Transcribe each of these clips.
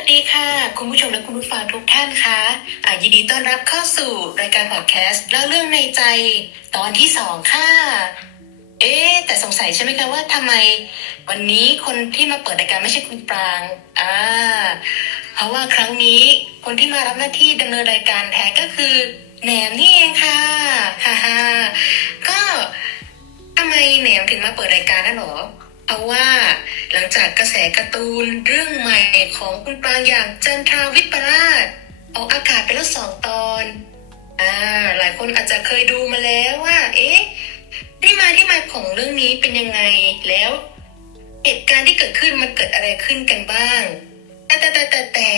สดีค่ะ คุณผู้ชมและคุณผู้ฟังทุกท่านคะอะยินดีต้อนรับเข้าสู่รายการพอดแคสต์เล่าเรื่องในใจตอนที่สองค่ะ เอ๊ะแต่สงสัยใช่ไหมคะว่าทำไมวันนี้คนที่มาเปิดรายการไม่ใช่คุณปรางอ่าเพราะว่าครั้งนี้คนที่มารับหน้าที่ดำเนินรายการแทนก็คือแหนมนี่เองค่ะฮ่าฮ่าก็ทำไมแหนมถึงมาเปิดรายการนั่นหรอ เพราะว่าหลังจากกระแสการ์ตูนเรื่องใหม่ของคุณปรางอย่างจันทราวิปราช ออกอากาศไปแล้วสองตอนอ่าหลายคนอาจจะเคยดูมาแล้วว่า เอ๊ะที่มาที่มาของเรื่องนี้เป็นยังไงแล้วเหตุการณ์ที่เกิดขึ้นมันเกิดอะไรขึ้นกันบ้าง แต่แต่แต่แต่แต่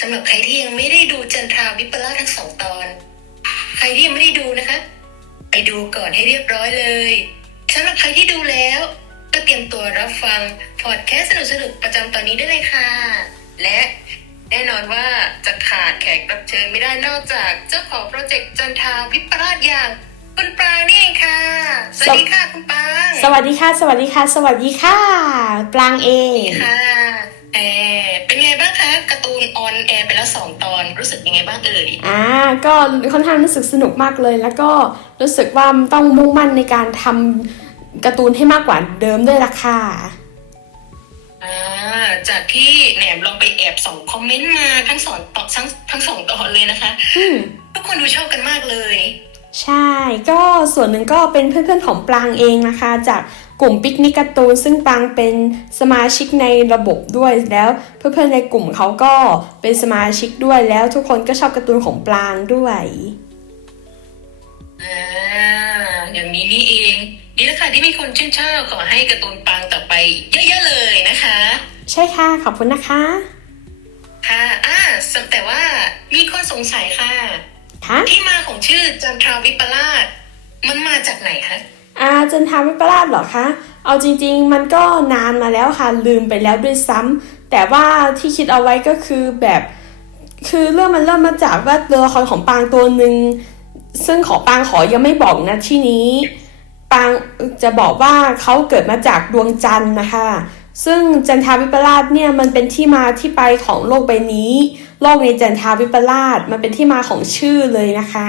สำหรับใครที่ยังไม่ได้ดูจันทราวิปราชทั้งสองตอน ใครที่ยังไม่ได้ดูนะคะ ไปดูก่อนให้เรียบร้อยเลยสำหรับใครที่ดูแล้ว ก็เตรียมตัวรับฟังพอดแคสต์สนุกๆประจำตอนนี้ได้เลยค่ะ และแน่นอนว่าจะขาดแขกรับเชิญไม่ได้นอกจากเจ้าของโปรเจกต์จันทราวิปราชอย่างคุณปรางนี่เองค่ะ สวัสดีค่ะคุณปรางสวัสดีค่ะ สวัสดีค่ะ สวัสดีค่ะปลางเองค่ะแอร์เป็นไงบ้างคะการ์ตูนออนแอร์ไปแล้วสองตอนรู้สึกยังไงบ้างเอ่ยอ่าก็ค่อนข้างรู้สึกสนุกมากเลย แล้วก็รู้สึกว่าต้องมุ่งมั่นในการทำ การ์ตูนให้มากกว่าเดิมด้วยล่ะค่ะอ่าจากที่แหนมลองไปแอบส่องคอมเมนต์มาทั้งสองตอนทั้งทั้งสองตอนเลยนะคะอืมทุกคนดูชอบกันมากเลย ใช่ก็ส่วนหนึ่งก็เป็นเพื่อนๆของปลางเองนะคะ จากกลุ่มปิกนิกการ์ตูนซึ่งปลางเป็นสมาชิกในระบบด้วยแล้วเพื่อนๆในกลุ่มเขาก็เป็นสมาชิกด้วยแล้วทุกคนก็ชอบการ์ตูนของปลางด้วยอ่าอย่างนี้นี่เอง ดีแล้วค่ะที่มีคนชื่นชอบขอให้การ์ตูนปังต่อไป เยอะๆเลยนะคะ ใช่ค่ะ ขอบคุณนะคะ ค่ะอ่าสแต่ว่ามีคนสงสัยค่ะ ค่ะที่มาของชื่อจันทราวิปลาสมันมาจากไหนคะอาจันทาวิปลาสเหรอคะ เอาจริง ๆ มันก็นานมาแล้วค่ะ ลืมไปแล้วด้วยซ้ำแต่ว่าที่คิดเอาไว้ก็คือแบบ คือเรื่องมันเริ่มมาจากว่าตัวละครของปางตัวหนึ่งซึ่งขอปางขอยังไม่บอกนะที่นี้ ปางจะบอกว่าเขาเกิดมาจากดวงจันทร์นะคะ ซึ่งจันทาวิปลาสเนี่ยมันเป็นที่มาที่ไปของโลกใบนี้ โลกในจันทาวิปลาสมันเป็นที่มาของชื่อเลยนะคะ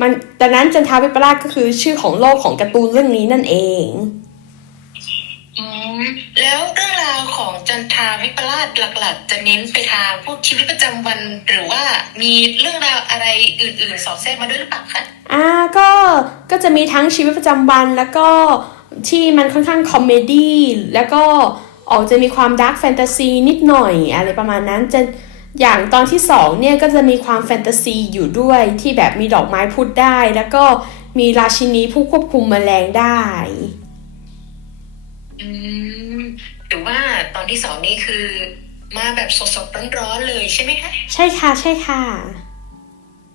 มันดังนั้นจันทาวิปลาสก็คือชื่อของโลกของการ์ตูนเรื่องนี้นั่นเอง อืมแล้วเรื่องราวของจันทราวิปลาสหลัก ๆ จะเน้นไปทางพวกชีวิตประจำวัน หรือว่ามีเรื่องราวอะไรอื่นๆสอดแทรกมาด้วยหรือเปล่าคะอ่าก็ก็จะมีทั้งชีวิตประจำวันแล้วก็ที่มันค่อนข้างคอมเมดี้แล้วก็ออกจะมีความดาร์กแฟนตาซีนิดหน่อยอะไรประมาณนั้นจะอย่างตอนที่สองเนี่ยก็จะมีความแฟนตาซีอยู่ด้วยที่แบบมีดอกไม้พูดได้ แล้วก็มีราชินีผู้ควบคุมแมลงได้ อืมหรือว่าตอนที่สองนี่คือ มาแบบสดๆร้อนๆเลยใช่ไหมคะใช่ค่ะ ใช่ค่ะ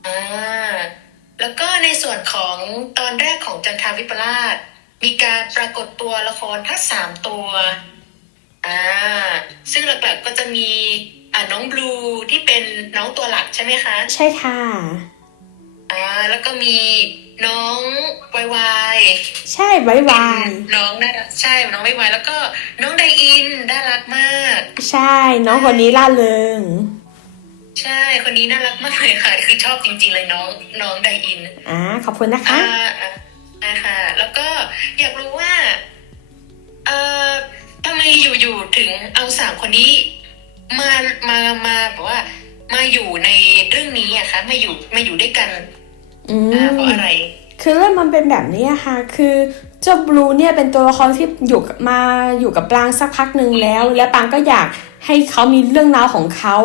อ่าแล้วก็ในส่วนของตอนแรกของจันทราวิปลาสมีการปรากฏตัวละครทั้งสามตัวอ่าซึ่งหลักๆก็จะมีอ่าน้องบลูที่เป็นน้องตัวหลักใช่ไหมคะ ใช่ค่ะ อ่าแล้วก็มี น้องวายวายใช่ไว้วาย น้องน่ารักใช่น้องวายวายแล้วก็น้องไดอินน่ารักมาก ใช่น้องคนนี้ล่าเริง ใช่คนนี้น่ารักมากเลยค่ะ คือชอบจริง ๆ เลยน้องน้องไดอินอ่าขอบคุณนะคะอ่าอ่าอ่าค่ะแล้วก็อยากรู้ว่าเอ่อทำไมอยู่ๆถึงเอาสามคนนี้มามามาแบบว่า มาอยู่ในเรื่องนี้อะคะมาอยู่มาอยู่ด้วยกัน อือ่ามเพราะอะไร คือเรื่องมันเป็นแบบนี้อะค่ะ คือเจ้าบลูเนี่ยเป็นตัวละครที่อยู่กับมาอยู่กับปรางสักพักหนึ่งแล้ว และปรางก็อยากให้เขามีเรื่องราวของเขา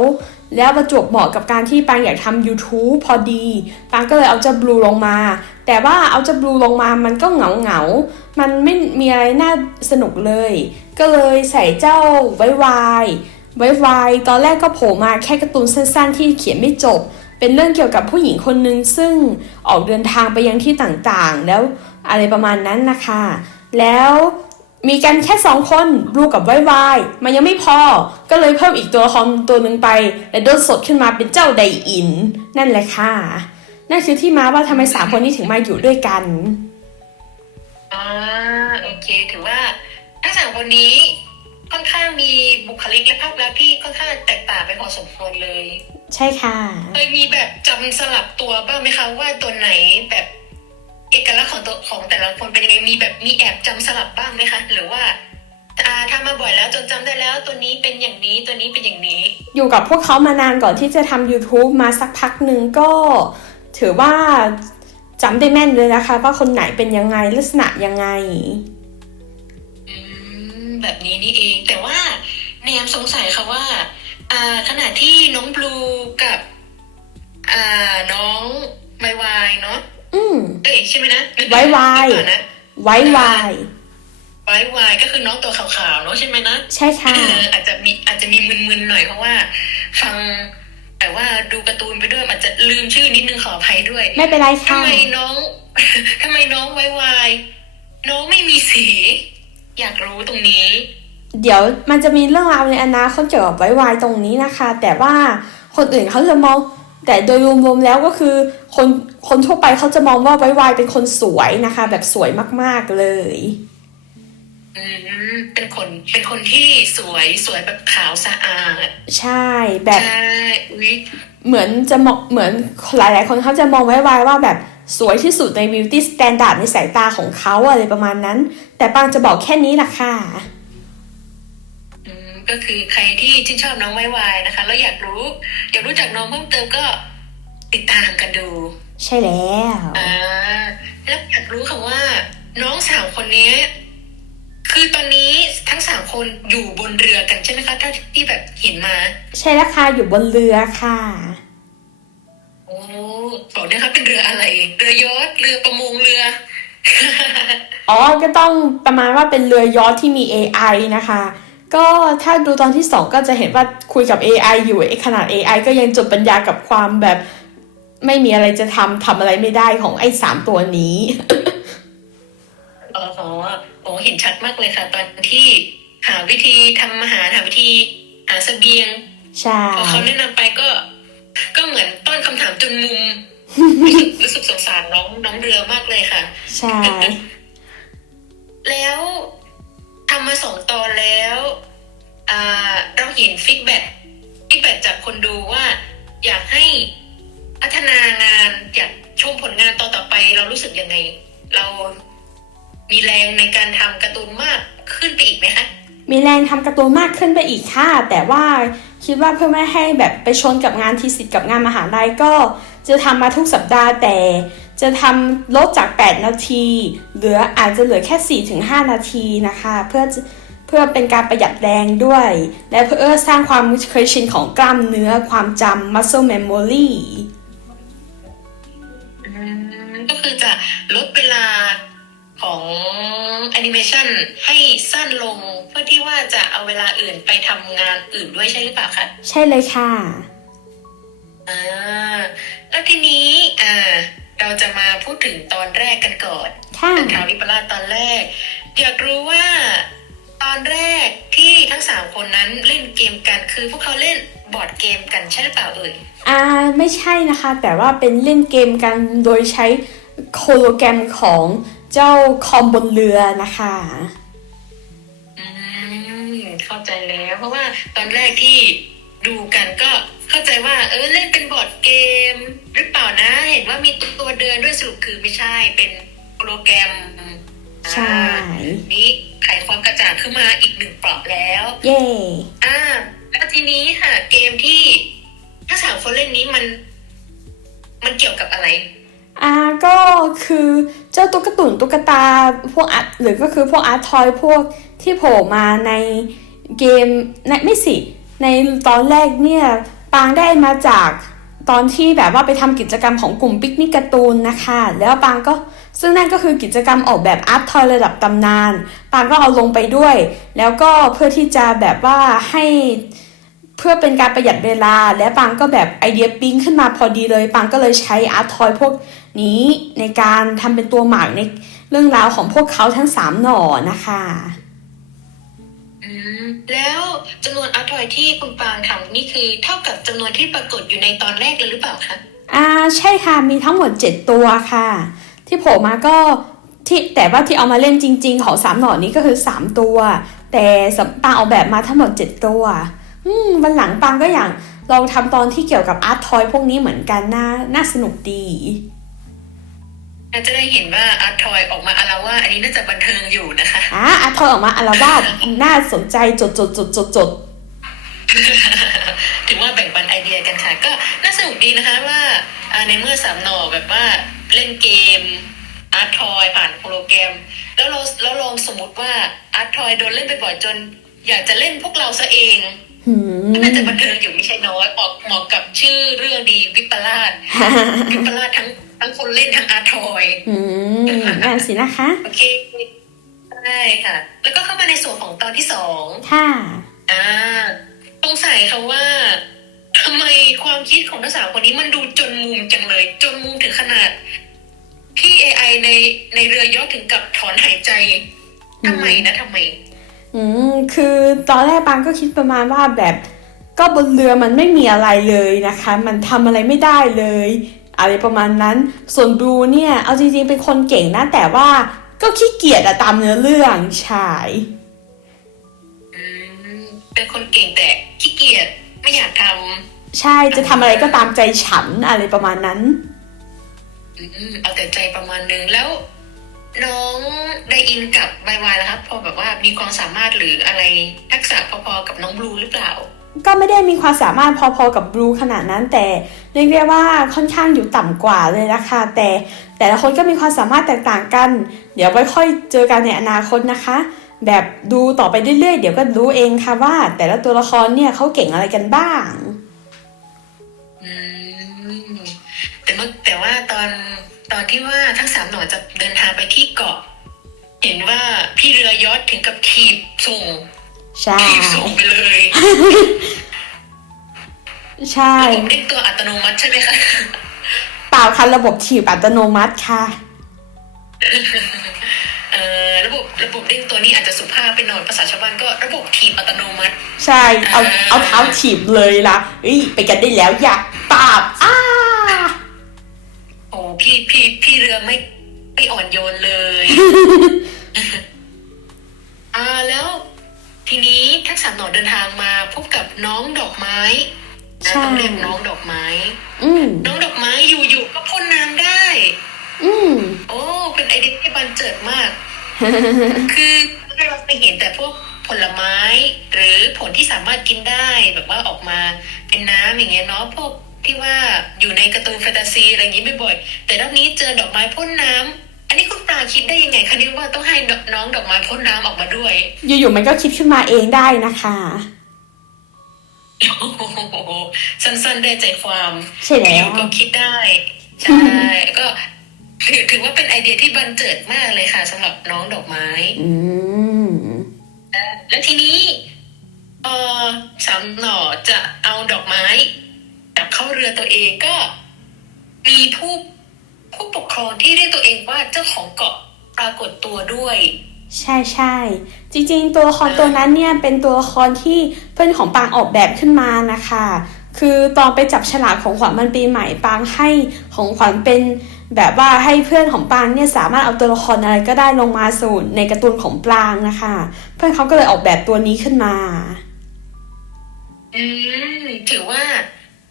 แล้วประจวบเหมาะกับการที่ปรางอยากทำ YouTube พอดีปรางก็เลยเอาเจ้าบลูลงมา แต่ว่าเอาเจ้าบลูลงมามันก็เหงาเหงาๆมันไม่มีอะไรน่าสนุกเลย ก็เลยใส่เจ้าไว้วายไว้วายตอนแรกก็โผล่มาแค่การ์ตูนสั้นๆ ที่เขียนไม่จบ เป็นเรื่องเกี่ยวกับผู้หญิงคนหนึ่งซึ่งออกเดินทางไปยังที่ต่างๆ แล้วอะไรประมาณนั้นนะคะ แล้วมีกันแค่สองคนบลูกับไววายมันยังไม่พอ ก็เลยเพิ่มอีกตัวละครตัวหนึ่งไป และโดนสดขึ้นมาเป็นเจ้าไดอิน นั่นแหละค่ะ นั่นคือที่มาว่าทำไมสามคนนี้ถึงมาอยู่ด้วยกันอ่าโอเค ถือว่าทั้งสามคนนี้ค่อนข้างมีบุคลิกและภาพลักษณ์ที่ค่อนข้างแตกต่างไปพอสมควรเลย ใช่ค่ะเคยมีแบบจำสลับตัวบ้างไหมคะว่าตัวไหนแบบเอกลักษณ์ของตัวของแต่ละคนเป็นยังไงมีแบบมีแอบจำสลับบ้างไหมคะ หรือว่าอ่าทำมาบ่อยแล้วจนจำได้แล้วตัวนี้เป็นอย่างนี้ตัวนี้เป็นอย่างนี้ อยู่กับพวกเขามานานก่อนที่จะทำ YouTube มาสักพักหนึ่งก็ ถือว่าจำได้แม่นเลยนะคะ ว่าคนไหนเป็นยังไงลักษณะยังไงอืมแบบนี้นี่เอง แต่ว่าแนมสงสัยค่ะว่าอ่า ขณะที่น้องบลูกับ อ่าน้องไววายเนาะอืมเอ้ยใช่ไหมนะไววายเดี๋ก่อนนะไว้วายไววายก็คือน้องตัวขาวๆเนาะใช่ไหมนะใช่ค่ะเอออาจจะมีอาจจะมีมึนๆหน่อยเพราะว่า ฟังแต่ว่าดูการ์ตูนไปด้วยอาจจะลืมชื่อนิดนึงขออภัยด้วย ไม่เป็นไรทำค่ะไมน้องทำไมน้องไววายน้องไม่มีสี อยากรู้ตรงนี้ เดี๋ยวมันจะมีเรื่องราวในอนาคตเกี่ยวกับไว้วายตรงนี้นะคะ แต่ว่าคนอื่นเขาจะมองแต่โดยรวมๆแล้วก็คือคนคนทั่วไปเขาจะมองว่าไว้วายเป็นคนสวยนะคะ แบบสวยมากๆเลยอืมเป็นคนเป็นคนที่สวยสวยแบบขาวสะอาด ใช่แบบใช่อุ๊ยเหมือนจะมองเหมือนหลาย ๆ คนเขาจะมองไว้วายว่าแบบสวยที่สุดใน beauty standard ในสายตาของเขาอะไรประมาณนั้น แต่ปางจะบอกแค่นี้ล่ะค่ะอืม ก็คือใครที่ชื่นชอบน้องไววายนะคะ แล้วอยากรู้ อยากรู้จักน้องเพิ่มเติมก็ติดตามกันดู ใช่แล้วอ่าแล้วอยากรู้ค่ะว่า น้องสามคนนี้คือตอนนี้ทั้งสามคนอยู่บนเรือกันใช่ไหมคะถ้าที่แบบเห็นมา ใช่แล้วค่ะอยู่บนเรือค่ะโอ้บอกนะคะเป็นเรืออะไร เรือยอชต์เรือประมงเรือ อ๋อก็ต้องประมาณว่าเป็นเรือ ยอชท์ที่มี AI นะคะ ก็ถ้าดูตอนที่สองก็จะเห็นว่าคุยกับ AI อยู่ไอ้ขนาด AI ก็ยังจดปัญญากับความแบบไม่มีอะไรจะทำทำอะไรไม่ได้ของไอ้สามตัวนี้อ๋อโอ้เห็นชัดมากเลยค่ะ ตอนที่หาวิธีทำอาหารหาวิธีหาเสบียงใช่พอเขาแนะนำไปก็ ก็เหมือนต้อนคำถามจนมุมรู้สึกรู้สึกสงสารน้องน้องเรือมากเลยค่ะ ใช่ แล้ว ทำมาสองตอนแล้วเราเห็นฟีดแบ็ฟีดแบ็จากคนดูว่าอยากให้พัฒนางานอยากชมผลงานตอนต่อไปเรารู้สึกยังไง เรามีแรงในการทำการ์ตูนมากขึ้นไปอีกไหมคะมีแรงทำการ์ตูนมากขึ้นไปอีกค่ะ แต่ว่าคิดว่าเพื่อไม่ให้แบบไปชนกับงานทีสิทธิ์กับงานมหาลัยก็จะทำมาทุกสัปดาห์แต่ จะทำลดจาก 8 นาที เหลืออาจจะเหลือแค่ 4-5 นาทีนะคะ เพื่อจะเพื่อเป็นการประหยัดแรงด้วย และเพื่อสร้างความเคยชินของกล้ามเนื้อความจำ muscle memory อืมก็คือจะลดเวลาของแอนิเมชันให้สั้นลงเพื่อที่ว่าจะเอาเวลาอื่นไปทำงานอื่นด้วยใช่หรือเปล่าคะ ใช่เลยค่ะอ่าแล้วทีนี้อ่า เราจะมาพูดถึงตอนแรกกันก่อนค่ะเป็นข่าววิปลาสตอนแรก อยากรู้ว่าตอนแรกที่ทั้งสามคนนั้นเล่นเกมกันคือพวกเขาเล่นบอร์ดเกมกันใช่หรือเปล่าเอ่ยอ่าไม่ใช่นะคะ แต่ว่าเป็นเล่นเกมกันโดยใช้โคโลแกรมของเจ้าคอมบนเรือนะคะอืมเข้าใจแล้ว เพราะว่าตอนแรกที่ดูกันก็เข้าใจว่า เออเล่นเป็นบอร์ดเกมหรือ เปล่านะ เห็นว่ามีตัวเดินด้วยสรุปคือไม่ใช่เป็นโปรแกรมใช่อ่านี่ไขความกระจ่างขึ้นมาอีกหนึ่งเปลอบแล้ว เย่อ่าแล้วทีนี้ค่ะ เกมที่ถ้าสามคนเล่นนี้มัน มันเกี่ยวกับอะไรอ่าก็คือเจ้าตุ๊กตุนตุ๊กตาพวกอาร์ตหรือก็คือพวกอาร์ตทอยพวกที่โผล่มาในเกมในไม่สิ ในตอนแรกเนี่ย ปางได้มาจาก ตอนที่แบบว่าไปทำกิจกรรมของกลุ่มปิกนิกการ์ตูนนะคะ แล้วปางก็ซึ่งนั่นก็คือกิจกรรมออกแบบอาร์ตทอยระดับตำนาน ปางก็เอาลงไปด้วย แล้วก็เพื่อที่จะแบบว่าให้เพื่อเป็นการประหยัดเวลา และปางก็แบบไอเดียปิ๊งขึ้นมาพอดีเลย ปางก็เลยใช้อาร์ตทอยพวกนี้ในการทำเป็นตัวหมากในเรื่องราวของพวกเขาทั้งสามหน่อนะคะ อืมแล้วจำนวนอาร์ตทอยที่คุณปางทำนี่คือเท่ากับจำนวนที่ปรากฏอยู่ในตอนแรกเลยหรือเปล่าคะอ่าใช่ค่ะมีทั้งหมด 7 ตัวค่ะ ที่โผล่มาก็ที่แต่ว่าที่เอามาเล่นจริง ๆ ของสามหน่อนี้ก็คือ 3 ตัว แต่สำปางออกแบบมาทั้งหมด 7 ตัว อืมวันหลังปางก็อยากลองทำตอนที่เกี่ยวกับอาร์ตทอยพวกนี้เหมือนกันน่าน่าสนุกดี น่าจะได้เห็นว่าอาร์ตทอยออกมาอาละว่าอันนี้น่าจะบันเทิงอยู่นะคะอะอาร์ตทอยออกมาอัลวาดน่าสนใจจดจดจดจดจดถือว่าแบ่งปันไอเดียกันค่ะ ก็น่าสนุกดีนะคะว่าอ่าในเมื่อสามหน่อแบบว่าเล่นเกมอาร์ตทอยผ่านโปรแกรม แล้วเราแล้วลองสมมติว่าอาร์ตทอยโดนเล่นไปบ่อยจน อยากจะเล่นพวกเราซะเองหืมก็น่าจะบันเทิงอยู่ไม่ใช่น้อยออกเหมาะกับชื่อเรื่องดีวิปลาสวิปลาสทั้ง ทั้งคนเล่นทั้งอาร์ตทอยอืมนั่นสินะคะ โอเคใช่ค่ะ แล้วก็เข้ามาในส่วนของตอนที่สองค่ะอ่าสงสัยค่ะว่าทำไมความคิดของทั้งสามคนนี้มันดูจนมุมจังเลย จนมุมถึงขนาดที่ AI ในในเรือยอชต์ถึงกับถอนหายใจทำไมนะทำไม อืมคือตอนแรกปางก็คิดประมาณว่าแบบ ก็บนเรือมันไม่มีอะไรเลยนะคะ มันทำอะไรไม่ได้เลย อะไรประมาณนั้น ส่วนบลูเนี่ย เอาจริงๆ เป็นคนเก่งนะ แต่ว่าก็ขี้เกียจอะตามเนื้อเรื่องใช่อืมเป็นคนเก่งแต่ขี้เกียจไม่อยากทใช่จะทำอะไรก็ตามใจฉันอะไรประมาณนั้นำอืมเอาแต่ใจประมาณนึงแล้ว น้องไดอินกับไววายนะครับ พอแบบว่ามีความสามารถหรืออะไรทักษะพอๆกับน้องบลูหรือเปล่า ก็ไม่ได้มีความสามารถพอๆกับบลูขนาดนั้นแต่เรียกได้ว่าค่อนข้างอยู่ต่ำกว่าเลยนะคะแต่ แต่ละคนก็มีความสามารถแตกต่างกัน เดี๋ยวไว้ค่อยเจอกันในอนาคตนะคะ แบบดูต่อไปเรื่อยๆ เดี๋ยวก็รู้เองค่ะว่า แต่ละตัวละครเนี่ยเขาเก่งอะไรกันบ้างอืมแต่เมื่อแต่ว่าตอนตอนที่ว่าทั้งสามหน่อจะเดินทางไปที่เกาะ เห็นว่าพี่เรือยอชต์ถึงกับถีบส่ง ใช่ถีบส่งไปเลยใช่ ระบบเด้งตัวอัตโนมัติใช่ไหมคะ เปล่าค่ะระบบถีบอัตโนมัติค่ะ เอ่อระบบระบบเด้งตัวนี้อาจจะสุภาพไปหน่อยภาษาชาวบ้านก็ระบบถีบอัตโนมัติ ใช่ เอาเอาเท้าถีบเลยล่ะเอ้ยไปกันได้แล้วอยากปราบอ้าโอ้พี่พี่พี่เรือไม่ไม่อ่อนโยนเลย อ่าแล้ว ทีนี้ทั้งสามหน่อเดินทางมาพบกับน้องดอกไม้นะต้องเรียกน้องดอกไม้ อืมน้องดอกไม้อยู่ๆก็พ่นน้ำได้ อืมโอ้เป็นไอเดียที่บันเจิดมาก คือเราไปเห็นแต่พวกผลไม้ หรือผลที่สามารถกินได้แบบว่าออกมาเป็นน้ำอย่างเงี้ยเนาะพวกที่ว่าอยู่ในการ์ตูนแฟนตาซีอะไรอย่างงี้บ่อยๆแต่รอบนี้เจอดอกไม้พ่นน้ำอั นนี้คุณปลาคิดได้ยังไงคะนี่ว่าต้องให้น้องดอกไม้พ่นน้ำออกมาด้วย อยู่ๆมันก็คิดขึ้นมาเองได้นะคะโอ้โหสั้นๆได้ใจความใช่แล้วอยู่ก็คิดได้ใช่ก็ถือถือว่าเป็นไอเดียที่บันเจิดมากเลยค่ะสำหรับน้องดอกไม้ อืมแล้วทีนี้เออสามหน่อจะเอาดอกไม้กลับเข้าเรือตัวเองก็ มีผู้ผู้ปก ครองที่เรียกตัวเองว่าเจ้าของเกาะปรากฏตัวด้วย ใช่ใช่จริงๆ ตัวละครตัวนั้นเนี่ยเป็นตัวละครที่เพื่อนของปางออกแบบขึ้นมานะคะ คือตอนไปจับฉลากของขวัญมันปีใหม่ปางให้ของขวัญเป็นแบบว่าให้เพื่อนของปางเนี่ยสามารถเอาตัวละครอะไรก็ได้ลงมาสู่ในการ์ตูนของปางนะคะ เพื่อนเขาก็เลยออกแบบตัวนี้ขึ้นมา อืมถือว่า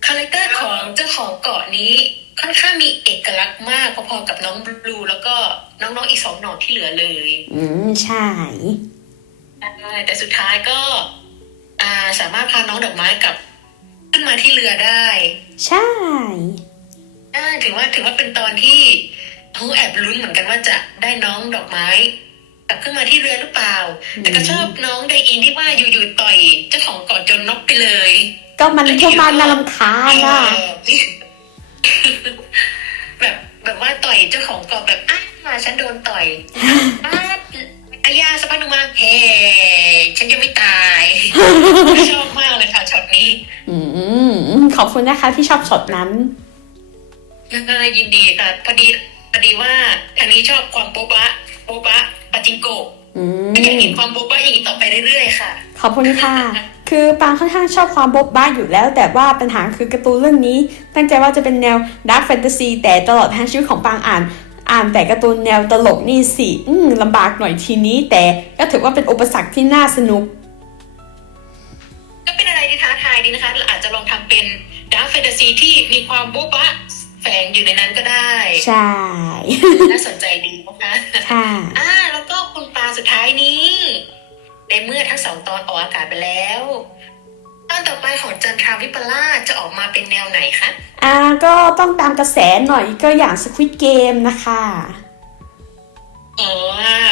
คาแรคเตอร์ของเจ้าของเกาะนี้ ค่อนข้างมีเอกลักษณ์มากพอๆกับน้องบลูแล้วก็น้องๆอีกสองหน่อที่เหลือเลย อืมใช่ใช่แต่สุดท้ายก็ อ่าสามารถพาน้องดอกไม้กลับ ขึ้นมาที่เรือได้ ใช่อ่าถือว่าถือว่าเป็นตอนที่เขาแอบลุ้นเหมือนกันว่าจะได้น้องดอกไม้กลับขึ้นมาที่เรือหรือเปล่า แต่ก็ชอบน้องไดอินที่ว่าอยู่ๆต่อยเจ้าของเกาะจนน็อกไปเลย ก็มันพวกมันน่ารำคาญอะ แบบแบบว่าต่อยเจ้าของเกาะแบบอ้าฉันโดนต่อยอ้าอายาสักพักหนึงมาเฮ้ฉันยังไม่ตายชอบมากเลยค่ะช็อตนี้ อืมขอบคุณนะคะที่ชอบช็อตนั้นน่ายินดีค่ะพอดีพอดีว่าทางนี้ชอบความโป๊ะบะโป๊ะบะปาจิงโกะอือยากมเห็นความโป๊ะบะอย่างนี้ต่อไปเรื่อยๆค่ะ ขอบคุณค่ะ คือปางค่อนข้างชอบความโบ๊ะบ้าอยู่แล้ว แต่ว่าปัญหาคือการ์ตูนเรื่องนี้ ตั้งใจว่าจะเป็นแนวดาร์ k แฟนตาซีแต่ตลอดทางชีวิตของปางอ่าน อ่านแต่การ์ตูนแนวตลกนี่สิอืมลำบากหน่อยทีนี้ แต่ก็ถือว่าเป็นอุปสรรคที่น่าสนุก ก็เป็นอะไรที่ท้าทายดีนะคะเราอาจจะลองทำเป็นดาร์ f แฟนตาซีที่มีความโบ๊ะบะแฝงอยู่ในนั้นก็ได้ ใช่ น่าสนใจดีนะคะค่ะอ่าแล้วก็คุณปลาสุดท้ายนี้ ในเมื่อทั้งสองตอนออกอากาศไปแล้ว ตอนต่อไปของจันทราวิปลาสจะออกมาเป็นแนวไหนคะอ่าก็ต้องตามกระแสหน่อยก็อย่างสควิตเกมนะคะอ๋อ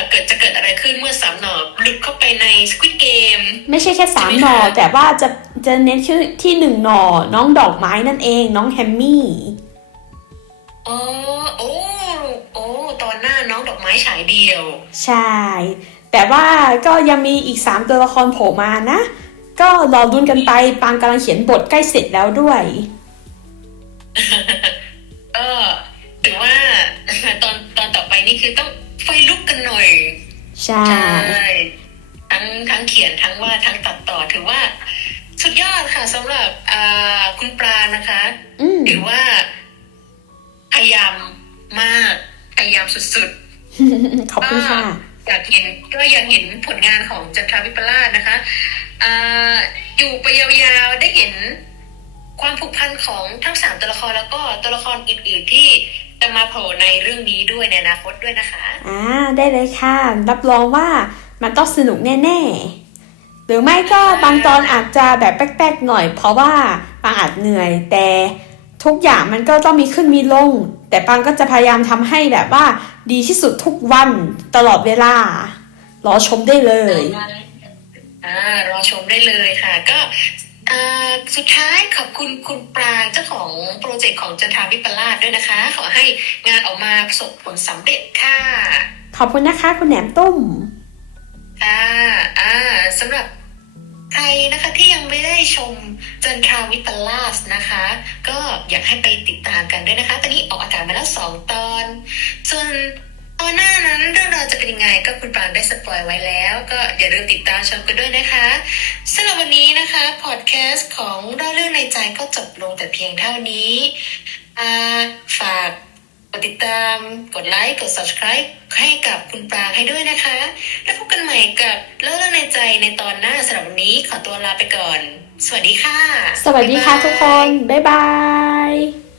เกิดจะเกิดอะไรขึ้นเมื่อสามหนอหลุดเข้าไปในสควิตเกมไม่ใช่แค่สามใช่ไหมหน่อคะแต่ว่าจะจะเน้นชื่อที่หนึ่งหน่อน้องดอกไม้นั่นเอง น้องแฮมมี่อ๋อโอ้โอ้ตอนหน้าน้องดอกไม้ฉายเดียว ใช่ แต่ว่าก็ยังมีอีก 3 ตัวละครโผล่มานะ ก็รอดุนกันไปปางกำลังเขียนบทใกล้เสร็จแล้วด้วยก็ถือว่าตอนตอนต่อไปนี่คือต้องไฟลุกกันหน่อย ใช่ใช่ทั้งทั้งเขียนทั้งว่าดทั้งตัดต่อถือว่า สุดยอดค่ะสำหรับอ่าคุณปลานะคะอืมถือว่า พยายามมาก พยายามสุดขอบคุณค่ะ ๆอยากเห็นก็ยากเห็นผลงานของจันทราวิปลาสนะคะออยู่ไปยาวๆได้เห็นความผูกพันของทั้งสามตัวละครแล้วก็ตัวละครอื่นๆที่จะมาโผล่ในเรื่องนี้ด้วยในอนาคตด้วยนะคะ อ่าได้เลยค่ะ รับรองว่ามันต้องสนุกแน่ๆ หรือไม่ก็บางตอนอาจจะแบบแป๊กๆหน่อย เพราะว่าบางอาจเหนื่อยแต่ทุกอย่างมันก็ต้องมีขึ้นมีลง แต่ปังก็จะพยายามทำให้แบบว่า ดีที่สุดทุกวันตลอดเวลา รอชมได้เลยอ่ารอชมได้เลยค่ะ ก็สุดท้ายขอบคุณคุณปรางเจ้าของโปรเจกต์ของจันทาวิปลาสด้วยนะคะ ขอให้งานออกมาประสบผลสำเร็จค่ะ ขอบคุณนะคะ คุณแหนมตุ้มค่ะอ่าสำหรับ ใครนะคะที่ยังไม่ได้ชมจันทราวิปลาสนะคะ ก็อยากให้ไปติดตามกันด้วยนะคะ ตอนนี้ออกอากาศมาแล้วสองตอน ส่วนตอนหน้านั้นเรื่องราวจะเป็นยังไงก็คุณปรางได้สปอยไว้แล้ว ก็อย่าลืมติดตามชมกันด้วยนะคะสำหรับวันนี้นะคะพอดแคสต์ของเล่าเรื่องในใจก็จบลงแต่เพียงเท่านี้ฝาก กดติดตาม กดไลค์ กด subscribe ให้กับคุณปรางให้ด้วยนะคะ แล้วพบกันใหม่กับเล่าเรื่องในใจในตอนหน้าสำหรับวันนี้ขอตัวลาไปก่อน สวัสดีค่ะ สวัสดีค่ะบ๊ายบายทุกคน บ๊ายบาย